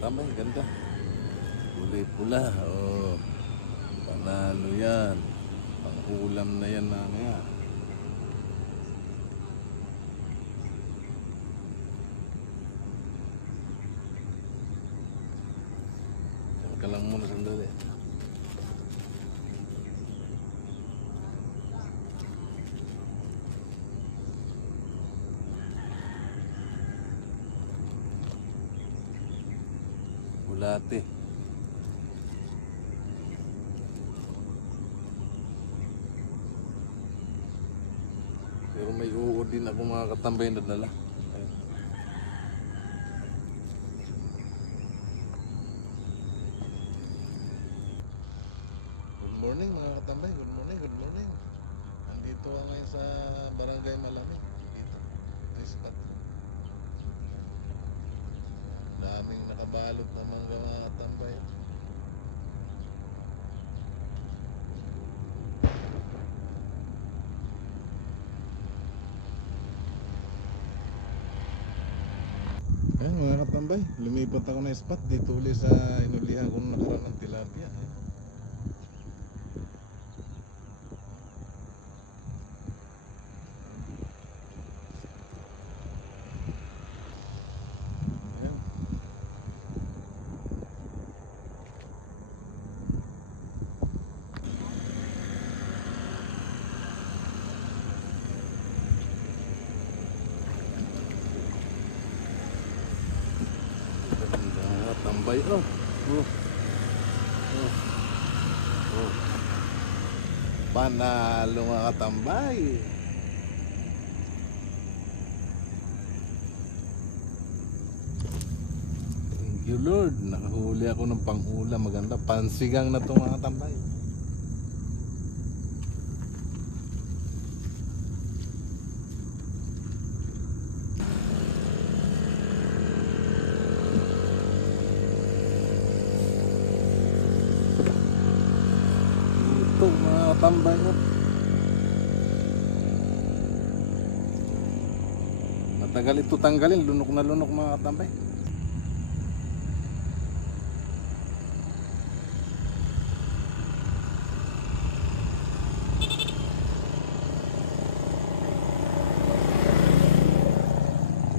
Tama, ganda. Kulay pula. Oh, panalo yan. Pang-ulam na yan mamaya. Diyan ka lang muna sandali. Bulate. Pero may uod din ako mga katambay na dala. Ayun. Good morning mga katambay. Good morning, good morning. Nandito ako ngayon sa Barangay Malami. Dito. Ito spot. Daming nakabalot na mga katambay. Ayan mga katambay, lumipat ako na spot dito uli sa inulihan kong nakaraan ng tilapia. Ayan. Ayan. Ganda tambay oh. Oh. Oh. Oh. Panalo mga katambay. Thank you Lord. Nakahuli ako ng pang-ulam. Maganda. Pansigang na to mga katambay. Ito mga katambay oh. Matagal ito tanggalin. Lunok na lunok mga katambay.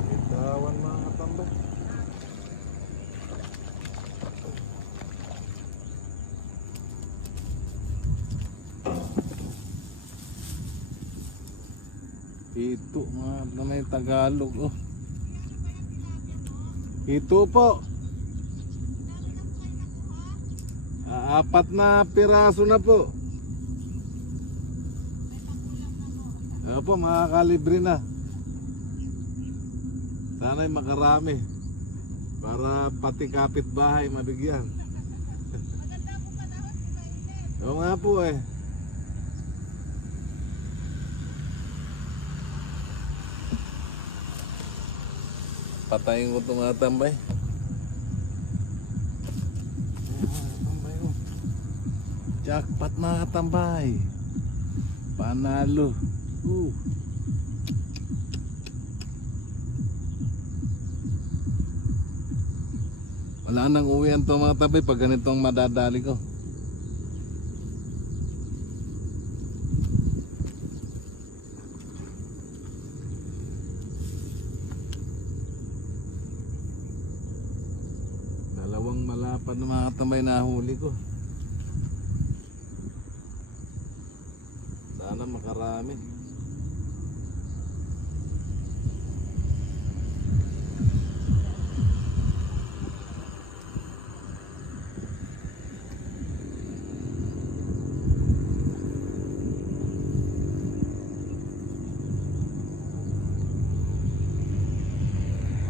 Bitawan mga katambay. Ito mga may Tagalog oh. Ito po. Apat na piraso na po. Opo, makakalibre na. Sana'y makarami para pati kapitbahay mabigyan. Oo nga po eh. Patayin ko ito mga tambay. Jackpot mga tambay. Panalo. Wala nang uwian to mga tambay pag ganitong madadali ko. Dalawang malapad na mga tambay na huli ko. Sana makarami.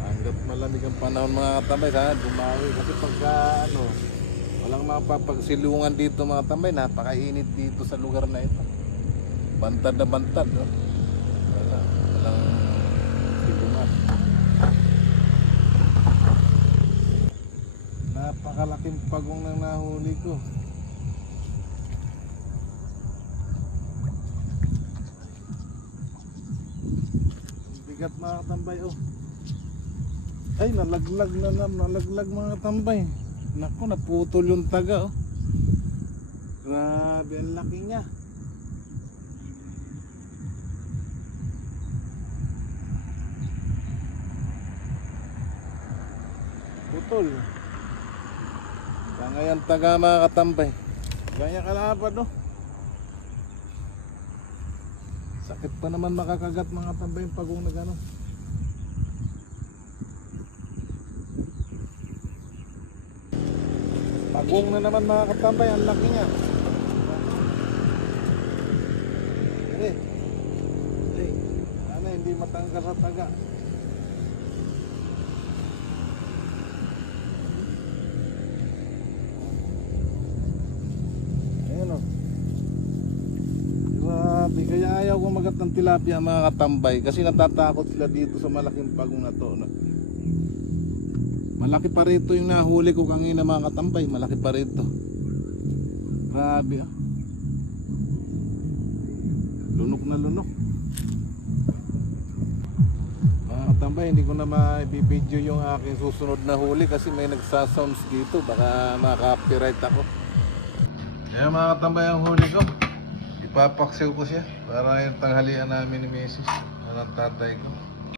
Hanggat malamig ang panahon mga katambay, sana dumawi. Kasi pagka walang mapapagsilungan dito mga tambay, napakainit dito sa lugar na ito. Bantad na bantad oh. Walang silungan. Napakalaking pagong nang nahuli ko. Bigat mga katambay oh. Ay, nalaglag na nalaglag mga tambay. Naku, naputol yung taga oh. Grabe, ang laki niya. Putol. Kaya ang taga mga katambay. Gaya kalapad no. Sakit pa naman makakagat mga tambay yung pagong na gano'n. Pagong na naman mga katambay, ang laki niya. Ano, hindi matanggal sa taga. Ayan o. Grabe, kaya ayaw ko magat ng tilapia mga katambay kasi natatakot sila dito sa malaking pagong na to no? Malaki pa rito yung nahuli ko kanina mga katambay, malaki pa rito. Grabe ah. Lunok na lunok. Mga katambay, hindi ko na ma-video yung aking susunod na huli kasi may nagsasounds dito, baka maka-copyright ako. Kaya mga katambay ang huli ko. Ipapaksiw ko siya para yung tanghalian namin ni Mrs. Ang tatay ko.